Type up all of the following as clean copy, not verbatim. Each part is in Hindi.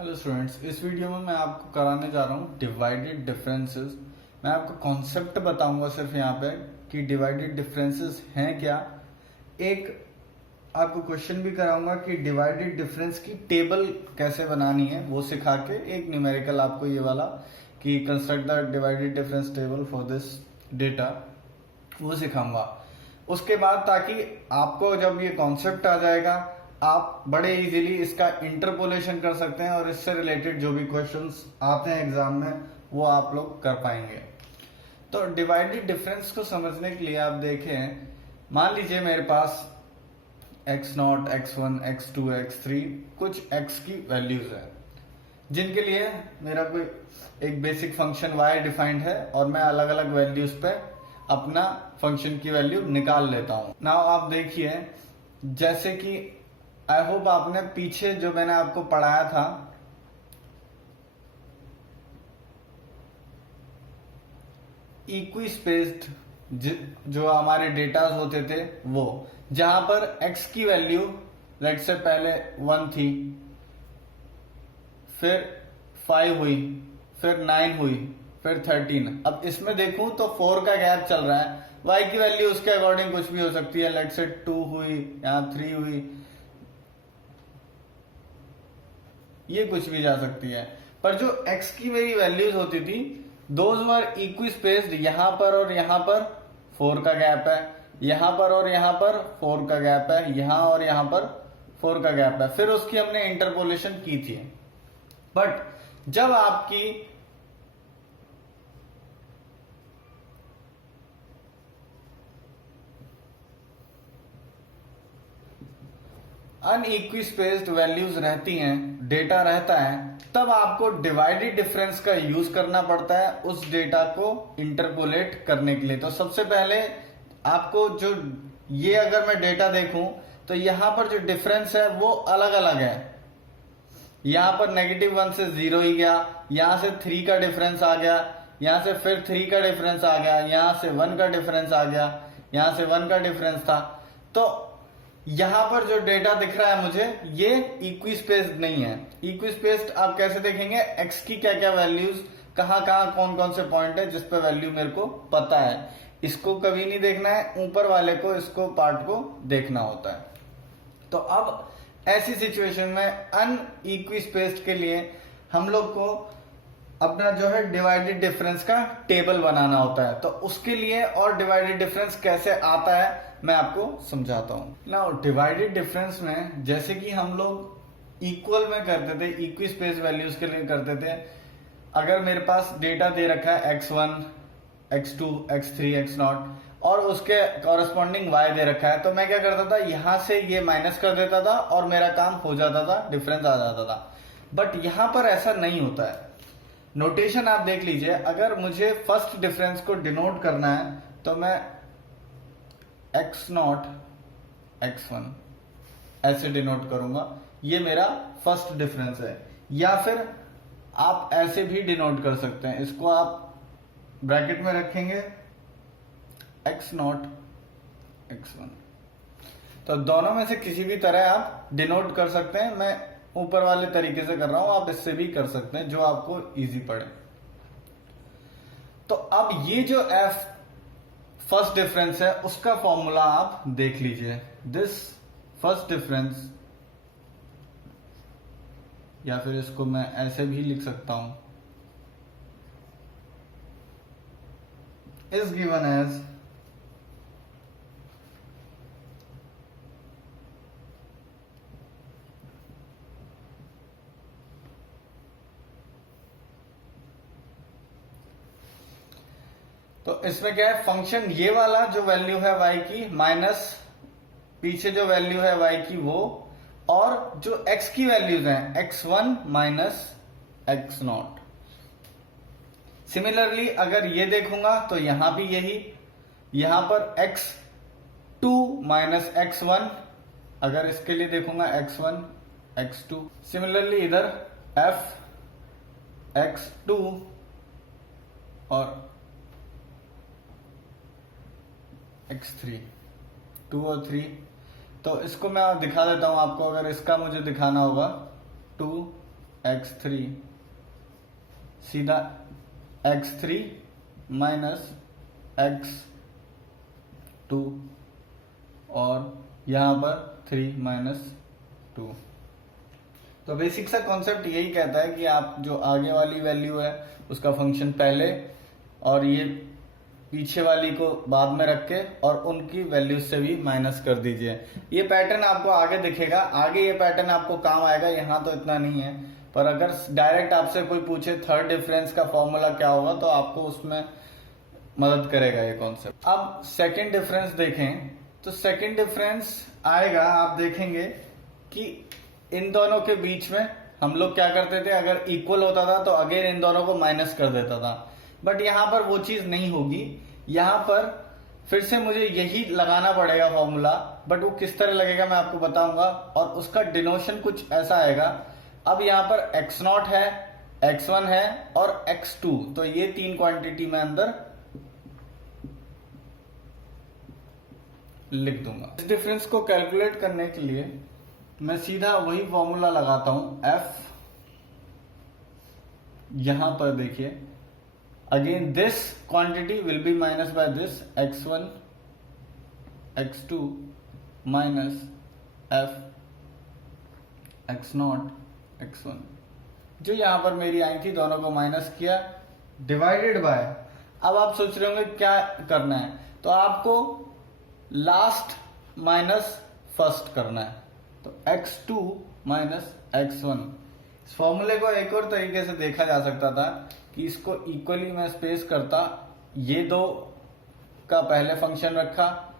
हेलो स्टूडेंट्स, इस वीडियो में मैं आपको कराने जा रहा हूँ डिवाइडेड डिफरेंसेस। मैं आपको कॉन्सेप्ट बताऊंगा सिर्फ यहाँ पे कि डिवाइडेड डिफरेंसेस हैं क्या। एक आपको क्वेश्चन भी कराऊंगा कि डिवाइडेड डिफरेंस की टेबल कैसे बनानी है वो सिखा के, एक न्यूमेरिकल आपको ये वाला कि construct the divided difference table for this data वो सिखाऊंगा। उसके बाद ताकि आपको जब ये कॉन्सेप्ट आ जाएगा आप बड़े इजीली इसका इंटरपोलेशन कर सकते हैं और इससे रिलेटेड जो भी क्वेश्चंस आते हैं एग्जाम में वो आप लोग कर पाएंगे। तो डिवाइडेड डिफरेंस को समझने के लिए आप देखें, मान लीजिए मेरे पास x0, x1, x2, x3 कुछ x की वैल्यूज है जिनके लिए मेरा कोई एक बेसिक फंक्शन y डिफाइंड है और मैं अलग अलग वैल्यूज पे अपना फंक्शन की वैल्यू निकाल लेता हूं। नाउ आप देखिए, जैसे कि आई होप आपने पीछे जो मैंने आपको पढ़ाया था इक्वी स्पेस्ड जो हमारे डेटाज होते थे वो, जहां पर x की वैल्यू लेट से पहले 1 थी, फिर 5 हुई, फिर 9 हुई, फिर 13। अब इसमें देखूं तो 4 का गैप चल रहा है। y की वैल्यू उसके अकॉर्डिंग कुछ भी हो सकती है, लेट से 2 हुई, यहां 3 हुई, ये कुछ भी जा सकती है। पर जो x की मेरी वैल्यूज होती थी दोज वर इक्वी स्पेस्ड, यहां पर और यहां पर 4 का गैप है, यहां पर और यहां पर 4 का गैप है, यहां और यहां पर 4 का गैप है। फिर उसकी हमने इंटरपोलेशन की थी। बट जब आपकी अनइक्वी स्पेस्ड वैल्यूज रहती हैं, डेटा रहता है, तब आपको डिवाइडेड डिफरेंस का यूज करना पड़ता है उस डेटा को इंटरपोलेट करने के लिए। तो सबसे पहले आपको जो ये अगर मैं डेटा देखूं तो यहां पर जो डिफरेंस है वो अलग अलग है। यहां पर -1 से 0 ही गया, यहां से 3 का डिफरेंस आ गया, यहां से फिर 3 का डिफरेंस आ गया, यहां से 1 का डिफरेंस आ गया, यहां से 1 का डिफरेंस था। तो यहां पर जो डेटा दिख रहा है मुझे ये इक्वी स्पेस्ड नहीं है। इक्वी स्पेस्ड आप कैसे देखेंगे, एक्स की क्या क्या वैल्यूज, कहां कहां कौन कौन से पॉइंट है जिस पे वैल्यू मेरे को पता है, इसको कभी नहीं देखना है, ऊपर वाले को इसको पार्ट को देखना होता है। तो अब ऐसी सिचुएशन में अनइक्वी स्पेस्ड के लिए हम लोग को अपना जो है डिवाइडेड डिफरेंस का टेबल बनाना होता है। तो उसके लिए और डिवाइडेड डिफरेंस कैसे आता है मैं आपको समझाता हूं। नाउ डिवाइडेड डिफरेंस में जैसे कि हम लोग इक्वल में करते थे, इक्वी स्पेस वैल्यूज के लिए करते थे। अगर मेरे पास डेटा दे रखा है x1, x2, x3, x0 और उसके कॉरेस्पॉन्डिंग y दे रखा है, तो मैं क्या करता था, यहां से ये माइनस कर देता था और मेरा काम हो जाता था, डिफरेंस आ जाता था। बट यहां पर ऐसा नहीं होता है। नोटेशन आप देख लीजिए, अगर मुझे फर्स्ट डिफरेंस को डिनोट करना है तो मैं x0, x1 ऐसे डिनोट करूंगा, ये मेरा फर्स्ट डिफरेंस है। या फिर आप ऐसे भी डिनोट कर सकते हैं, इसको आप ब्रैकेट में रखेंगे x0, x1। तो दोनों में से किसी भी तरह आप डिनोट कर सकते हैं। मैं ऊपर वाले तरीके से कर रहा हूं, आप इससे भी कर सकते हैं जो आपको इजी पड़े। तो अब ये जो f फर्स्ट डिफरेंस है उसका फॉर्मूला आप देख लीजिए। दिस फर्स्ट डिफरेंस, या फिर इसको मैं ऐसे भी लिख सकता हूं, इज गिवन एज तो इसमें क्या है, फंक्शन ये वाला जो वैल्यू है y की माइनस पीछे जो वैल्यू है y की वो, और जो x की वैल्यूज हैं x1 माइनस x0। सिमिलरली अगर ये देखूंगा तो यहां भी यही, यहां पर x2 माइनस x1, अगर इसके लिए देखूंगा x1, x2। सिमिलरली इधर f x2 और x3, 2 और 3। तो इसको मैं दिखा देता हूं आपको, अगर इसका मुझे दिखाना होगा 2 x3 सीधा x3 माइनस x2 और यहाँ पर 3 माइनस 2। तो बेसिक सा कॉन्सेप्ट यही कहता है कि आप जो आगे वाली वैल्यू है उसका फंक्शन पहले और ये पीछे वाली को बाद में रख के और उनकी वैल्यूज से भी माइनस कर दीजिए। ये पैटर्न आपको आगे दिखेगा, आगे ये पैटर्न आपको काम आएगा, यहाँ तो इतना नहीं है। पर अगर डायरेक्ट आपसे कोई पूछे थर्ड डिफरेंस का फॉर्मूला क्या होगा तो आपको उसमें मदद करेगा ये कॉन्सेप्ट। अब सेकंड डिफरेंस देखें तो सेकंड डिफरेंस आएगा, आप देखेंगे कि इन दोनों के बीच में हम लोग क्या करते थे, अगर इक्वल होता था तो अगेन इन दोनों को माइनस कर देता था। बट यहाँ पर वो चीज नहीं होगी, यहाँ पर फिर से मुझे यही लगाना पड़ेगा फॉर्मूला, बट वो किस तरह लगेगा मैं आपको बताऊंगा। और उसका डिनोशन कुछ ऐसा आएगा, अब यहाँ पर x0 है, x1 है और x2, तो ये तीन क्वांटिटी मैं अंदर लिख दूंगा। इस डिफरेंस को कैलकुलेट करने के लिए मैं सीधा वही फॉर्मूला लगाता हूं, f यहां पर देखिए again this quantity will be minus by this x1 x2 minus f x0 x1, जो यहां पर मेरी आई थी, दोनों को माइनस किया, डिवाइडेड बाय। अब आप सोच रहे होंगे क्या करना है, तो आपको लास्ट माइनस फर्स्ट करना है, तो x2 माइनस x1। इस फॉर्मूले को एक और तरीके से देखा जा सकता था कि इसको इक्वली मैं स्पेस करता, ये दो का पहले फंक्शन रखा,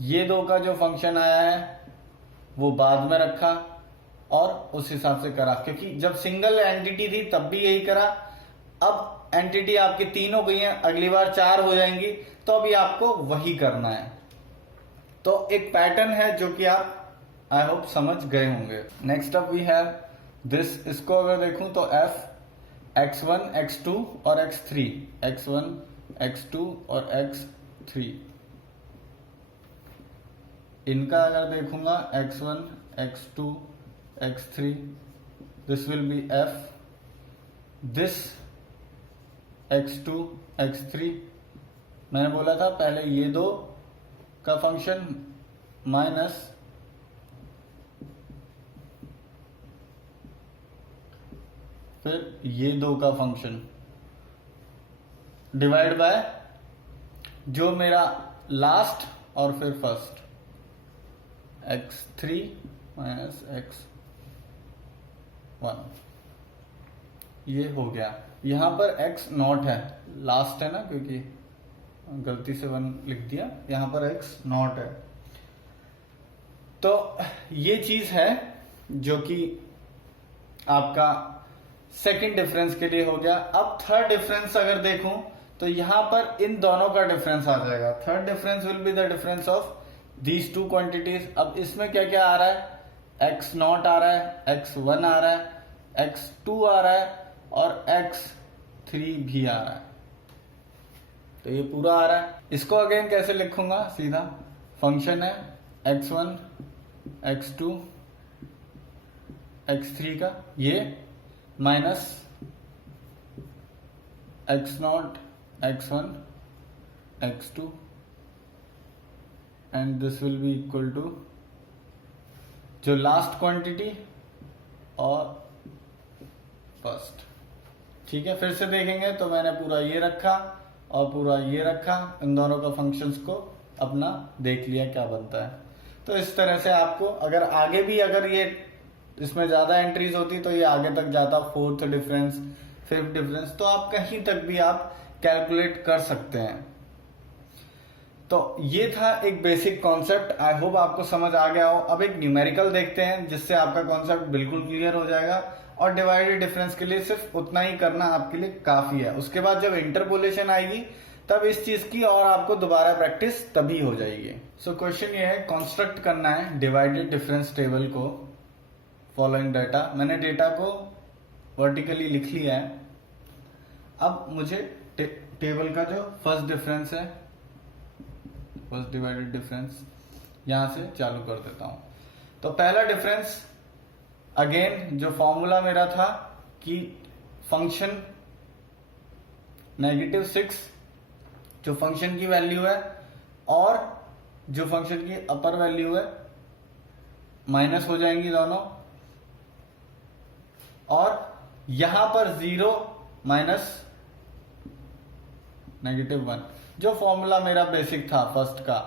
ये दो का जो फंक्शन आया है वो बाद में रखा और उस हिसाब से करा, क्योंकि जब सिंगल एंटिटी थी तब भी यही करा। अब एंटिटी आपकी तीन हो गई है, अगली बार 4 हो जाएंगी, तो अभी आपको वही करना है। तो एक पैटर्न है जो कि आप आई होप समझ गए होंगे। Next up we have this, इसको अगर देखूं तो f x1 x2 और x3, x1 x2 और x3, इनका अगर देखूंगा x1 x2 x3, this will B f, this x2 x3, मैंने बोला था पहले ये दो का फंक्शन माइनस फिर ये दो का फंक्शन डिवाइड बाय जो मेरा लास्ट और फिर फर्स्ट, x3 माइनस x1, ये हो गया। यहां पर x0 है, लास्ट है ना, क्योंकि गलती से 1 लिख दिया, यहां पर x0 है। तो ये चीज है जो कि आपका सेकंड डिफरेंस के लिए हो गया। अब थर्ड डिफरेंस अगर देखूं तो यहां पर इन दोनों का डिफरेंस आ जाएगा। Third difference will be the difference of these two quantities. अब इसमें क्या क्या आ रहा है, x0 आ रहा है, x1 आ रहा है, x2 आ रहा है और x3 भी आ रहा है, तो ये पूरा आ रहा है। इसको अगेन कैसे लिखूंगा, सीधा फंक्शन है x1 x2 x3 का, ये minus x0 x1 x2 and this will be equal to जो लास्ट क्वांटिटी और फर्स्ट। ठीक है, फिर से देखेंगे तो मैंने पूरा ये रखा और पूरा ये रखा, इन दोनों का फंक्शंस को अपना देख लिया क्या बनता है। तो इस तरह से आपको अगर आगे भी अगर ये इसमें ज्यादा एंट्रीज होती तो ये आगे तक जाता, फोर्थ डिफरेंस, फिफ्थ डिफरेंस, तो आप कहीं तक भी आप कैलकुलेट कर सकते हैं। तो ये था एक बेसिक कॉन्सेप्ट, आई होप आपको समझ आ गया हो। अब एक न्यूमेरिकल देखते हैं जिससे आपका कॉन्सेप्ट बिल्कुल क्लियर हो जाएगा, और डिवाइडेड डिफरेंस के लिए सिर्फ उतना ही करना आपके लिए काफी है। उसके बाद जब इंटरपोलेशन आएगी तब इस चीज की और आपको दोबारा प्रैक्टिस तभी हो जाएगी। सो क्वेश्चन ये है, कंस्ट्रक्ट करना है डिवाइडेड डिफरेंस टेबल को फॉलोइंग डाटा। मैंने डेटा को वर्टिकली लिख लिया है। अब मुझे टेबल का जो फर्स्ट डिफरेंस है, फर्स्ट डिवाइडेड डिफरेंस, यहां से चालू कर देता हूं। तो पहला डिफरेंस अगेन जो फॉर्मूला मेरा था कि फंक्शन -6 जो फंक्शन की वैल्यू है और जो फंक्शन की अपर वैल्यू है माइनस हो जाएंगी दोनों, और यहां पर 0 माइनस -1 जो फॉर्मूला मेरा बेसिक था फर्स्ट का।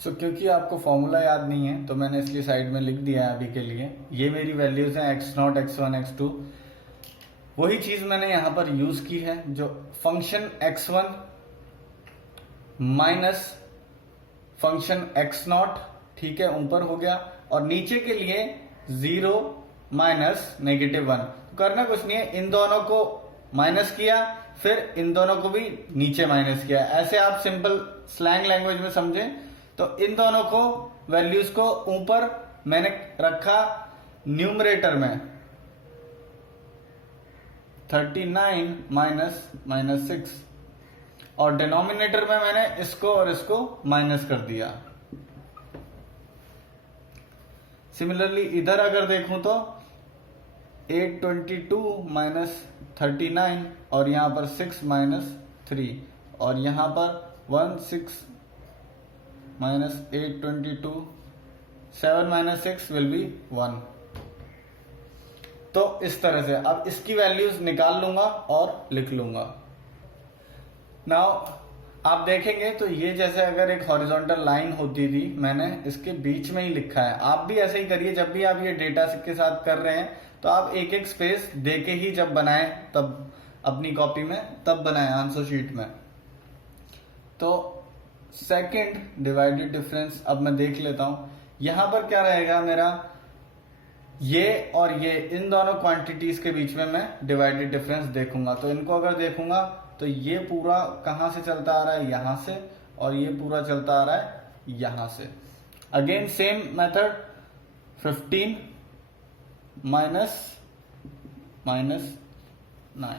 क्योंकि आपको फॉर्मूला याद नहीं है तो मैंने इसलिए साइड में लिख दिया है अभी के लिए। ये मेरी वैल्यूज हैं x0, x1, x2। वही चीज मैंने यहां पर यूज की है, जो function x1 minus function x0, ठीक है, ऊपर हो गया, और नीचे के लिए 0 माइनस -1। करना कुछ नहीं है, इन दोनों को माइनस किया, फिर इन दोनों को भी नीचे माइनस किया। ऐसे आप सिंपल स्लैंग लैंग्वेज में समझें तो इन दोनों को वैल्यूज को ऊपर मैंने रखा न्यूमरेटर में 39 माइनस 6, और डिनोमिनेटर में मैंने इसको और इसको माइनस कर दिया। सिमिलरली इधर अगर देखूं तो 822 माइनस 39, और यहां पर 6 माइनस 3, और यहां पर 16 माइनस 822, 7 माइनस 6 विल बी 1। तो इस तरह से अब इसकी वैल्यूज निकाल लूंगा और लिख लूंगा। नाउ आप देखेंगे तो ये जैसे अगर एक हॉरिजॉन्टल लाइन होती थी, मैंने इसके बीच में ही लिखा है। आप भी ऐसे ही करिए, जब भी आप ये डेटा के साथ कर रहे हैं तो आप एक एक स्पेस देके ही जब बनाएं, तब अपनी कॉपी में तब बनाएं आंसर शीट में। तो सेकंड डिवाइडेड डिफरेंस अब मैं देख लेता हूं। यहां पर क्या रहेगा मेरा, ये और ये, इन दोनों क्वांटिटीज के बीच में मैं डिवाइडेड डिफरेंस देखूंगा। तो इनको अगर देखूंगा तो ये पूरा कहां से चलता आ रहा है, यहां से, और ये पूरा चलता आ रहा है यहां से। Again same method, 15 minus 9।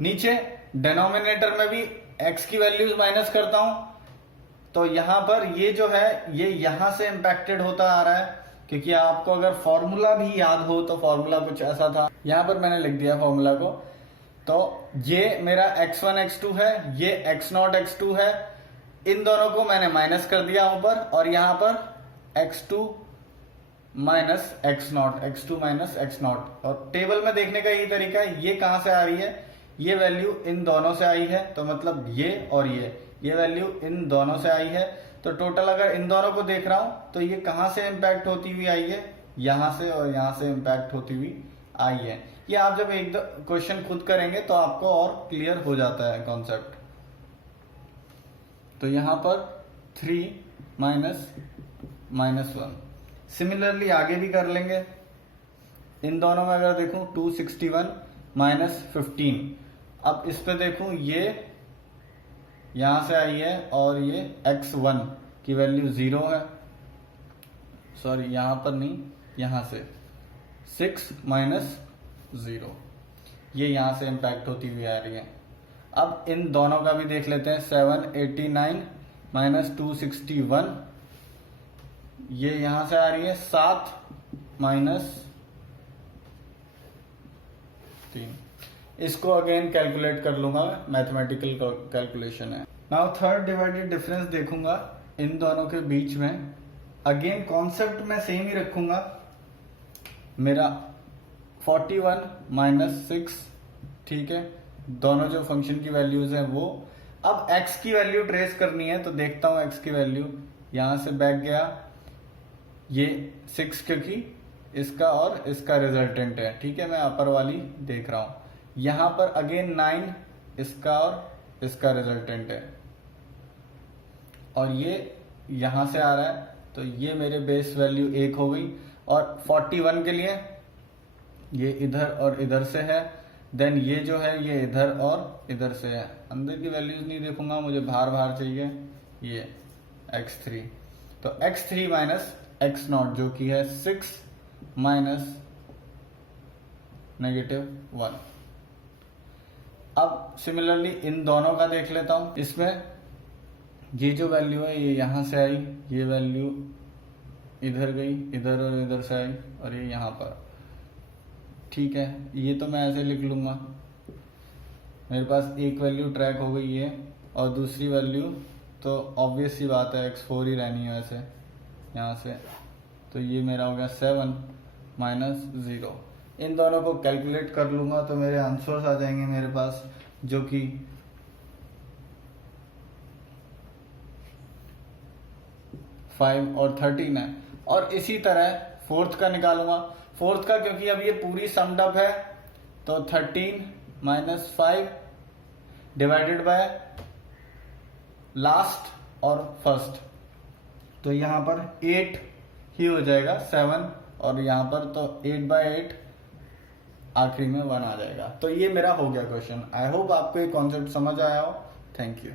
नीचे डिनोमिनेटर में भी x की वैल्यूज माइनस करता हूं, तो यहां पर ये जो है ये यहां से इंपैक्टेड होता आ रहा है, क्योंकि आपको अगर फॉर्मूला भी याद हो तो फॉर्मूला कुछ ऐसा था, यहां पर मैंने लिख दिया फॉर्मूला को। तो ये मेरा x1 x2 है, ये x0 x2 है, इन दोनों को मैंने माइनस कर दिया ऊपर, और यहां पर x2 minus x0, x2 minus x0। और टेबल में देखने का यही तरीका है, ये कहां से आ रही है, ये वैल्यू इन दोनों से आई है, तो मतलब ये और ये वैल्यू इन दोनों से आई है। तो टोटल अगर इन दोनों को देख रहा हूं तो ये कहां से इंपैक्ट होती हुई आई है, यहां से और यहां से इंपैक्ट होती हुई आई है। ये आप जब एक क्वेश्चन खुद करेंगे तो आपको और क्लियर हो जाता है कॉन्सेप्ट। तो यहां पर 3 माइनस 1। सिमिलरली आगे भी कर लेंगे। इन दोनों में अगर देखूं 261 माइनस 15। अब इस पे देखूं, ये यहां से आई है और ये x1 की वैल्यू 0 है, सॉरी यहां पर नहीं, यहां से 6 माइनस 0, ये यहां से इंपैक्ट होती हुई आ रही है। अब इन दोनों का भी देख लेते हैं, 789 माइनस 261, ये यहां से आ रही है 7 माइनस 3। इसको अगेन कैलकुलेट कर लूंगा, मैथमेटिकल कैलकुलेशन है। नाउ थर्ड डिवाइडेड डिफरेंस देखूंगा इन दोनों के बीच में। अगेन कॉन्सेप्ट मैं सेम ही रखूंगा, मेरा 41 माइनस 6, ठीक है, दोनों जो फंक्शन की वैल्यूज हैं वो। अब x की वैल्यू ट्रेस करनी है, तो देखता हूं x की वैल्यू, यहां से बैक गया, ये 6 क्योंकि इसका और इसका रिजल्टेंट है, ठीक है, मैं अपर वाली देख रहा हूं। यहां पर अगेन 9 इसका और इसका रिजल्टेंट है, और ये यहां से आ रहा है, तो ये मेरे बेस वैल्यू 1 हो गई। और 41 के लिए ये इधर और इधर से है, देन ये जो है ये इधर और इधर से है। अंदर की वैल्यूज नहीं देखूंगा, मुझे बाहर चाहिए, ये x3। तो x3 माइनस x0 जो कि है 6 माइनस -1। अब सिमिलरली इन दोनों का देख लेता हूं। इसमें ये जो वैल्यू है ये यहां से आई, ये वैल्यू इधर गई, इधर और इधर से आई, और ये यहां पर। ठीक है, ये तो मैं ऐसे लिख लूँगा, मेरे पास एक वैल्यू ट्रैक हो गई है और दूसरी वैल्यू तो ऑब्वियस सी बात है x4 ही रहनी है वैसे यहाँ से। तो ये मेरा हो गया 7 माइनस 0। इन दोनों को कैलकुलेट कर लूँगा तो मेरे आंसर्स आ जाएंगे मेरे पास, जो कि 5 और 13 है। और इसी तरह फोर्थ का निकालूंगा। फोर्थ का क्योंकि अब ये पूरी समड अप है तो 13 माइनस 5 डिवाइडेड बाय लास्ट और फर्स्ट, तो यहाँ पर 8 ही हो जाएगा 7, और यहाँ पर तो 8/8 आखिरी में 1 आ जाएगा। तो ये मेरा हो गया क्वेश्चन। आई होप आपको ये कॉन्सेप्ट समझ आया हो। Thank you.